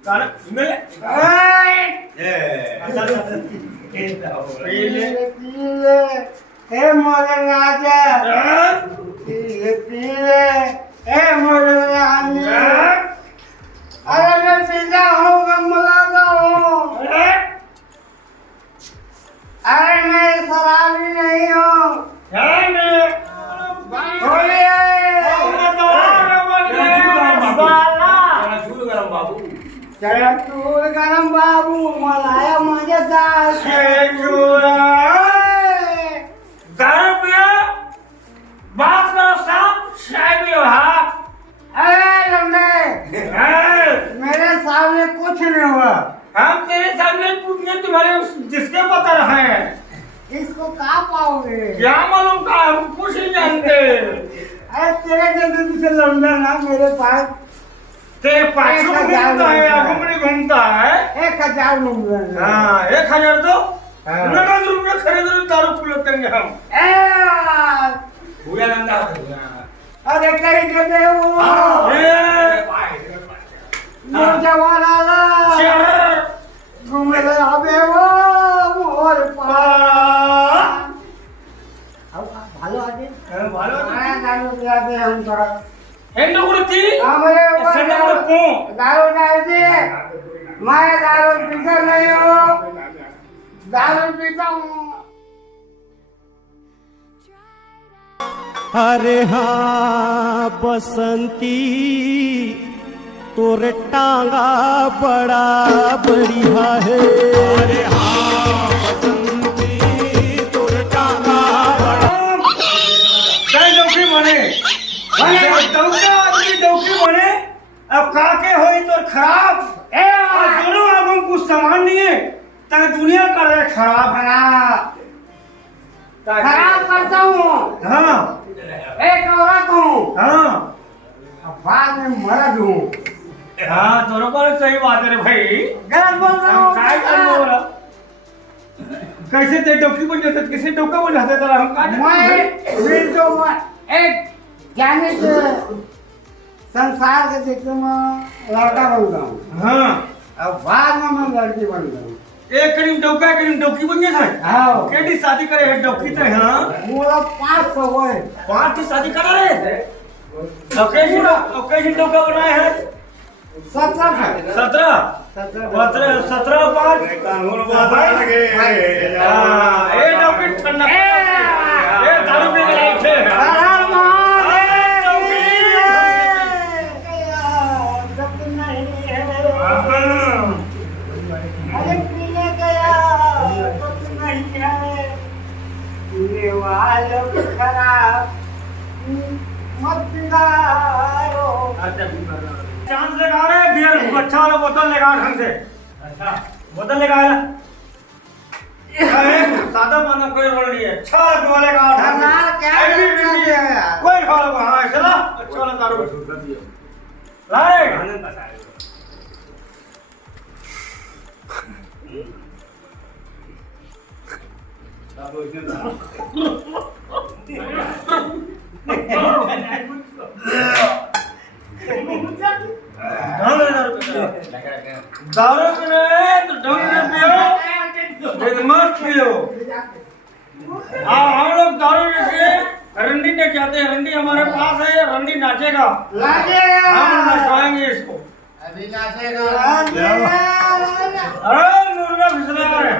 अरे मैं सीधा हूँ कमला हूँ। अरे मैं शराबी नहीं हूँ। गरम बाबू मलाया माझ्या अरे लंबे मेरे सामने कुछ नहीं हुआ। हम तेरे सामने पूछने तुम्हारे जिसके पता रहा है इसको कहा पाओगे? क्या मालूम का हम कुछ नहीं जानते। अरे तेरे जैसे तुझे लंबा ना मेरे पास तेरे पाछू घूमता है आगू में घूमता है। 1000 लूंगा। हाँ 1000 तो नगद रुपये खरीद दारू पिलाते हैं हम। भूया नंदा अरे कहीं देते हो नौजवान आला घूमे आवे वो मोर ভালো আছে ভালো হ্যাঁ গালো দিয়াতে हम थोड़ा हेंडो गुरुती हमारे सेंडो को दारू डाल दे मैं दारू पीता नहीं हूँ दारू पीता हूँ। अरे हाँ बसंती तोरे टांगा बड़ा बढ़िया है। अरे हाँ बसंती तोरे टांगा बड़ा काय डोकी म्हणे डोका आदमी डोकी म्हणे अब काके होई तो खराब दोनों आगों कुछ सामान नहीं है तक दुनिया कर रहे खराब खराब करता हूँ हाँ एक औरत हूँ हाँ बाद में मर्द हूँ। हाँ बरोबर सही बात है रे भाई। गलत बोल रहा हूँ काय कर बोला कैसे ते डोकी बन जाते कैसे डोका बन जाते तेरा हम काय मैं एक ज्ञानी के संसार के देखते मैं लड़का बन गया हूँ। हाँ अब बाद में मैं लड़की बन गया हूँ। एक करीम डोका करीम डोकी बन जाता है। हाँ केडी शादी करे है डोकी तो हाँ पूरा 500 हुए 5 की शादी करा रहे ओकेजन डोका बनाए हैं 17 है 17 17 5 ए डोकी ठंडा ए दारू पी के आए थे अरे पीने गया कुछ नहीं है पीने वालों को खराब मत पिलाओ। चांस लगा रहे बियर अच्छा वाला बोतल लगा ढंग से। अच्छा बोतल लगा सादा पाना कोई रोल नहीं है अच्छा वाले का ढंग यार क्या कोई खाओ हाँ चला अच्छा वाला दारू लाए दारू पीने तो ढंग से पियो मत पियो। हम लोग दारू पीके रंडी ने चाहते हैं रंडी हमारे पास है रंडी नाचेगा हम नचवाएंगे इसको अभी नाचेगा अरे मुर्गा फिसला रहे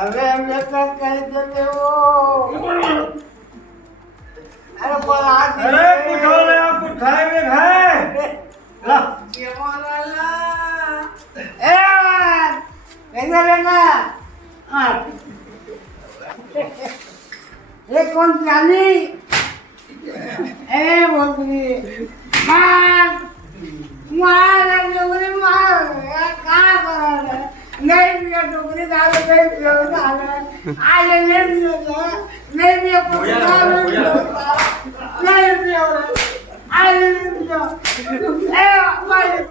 अरे मैं तो कह देते हो अरे बोला अरे कुछ हो ले आप कुछ खाए में खाए ला ये बोला ला कैसे लेना ये कौन जानी बोली मार मार डोगरी मार कहाँ कर नहीं पिया डोगरी दारू नहीं पिया आज नहीं पिया नहीं पिया नहीं पिया आज नहीं पिया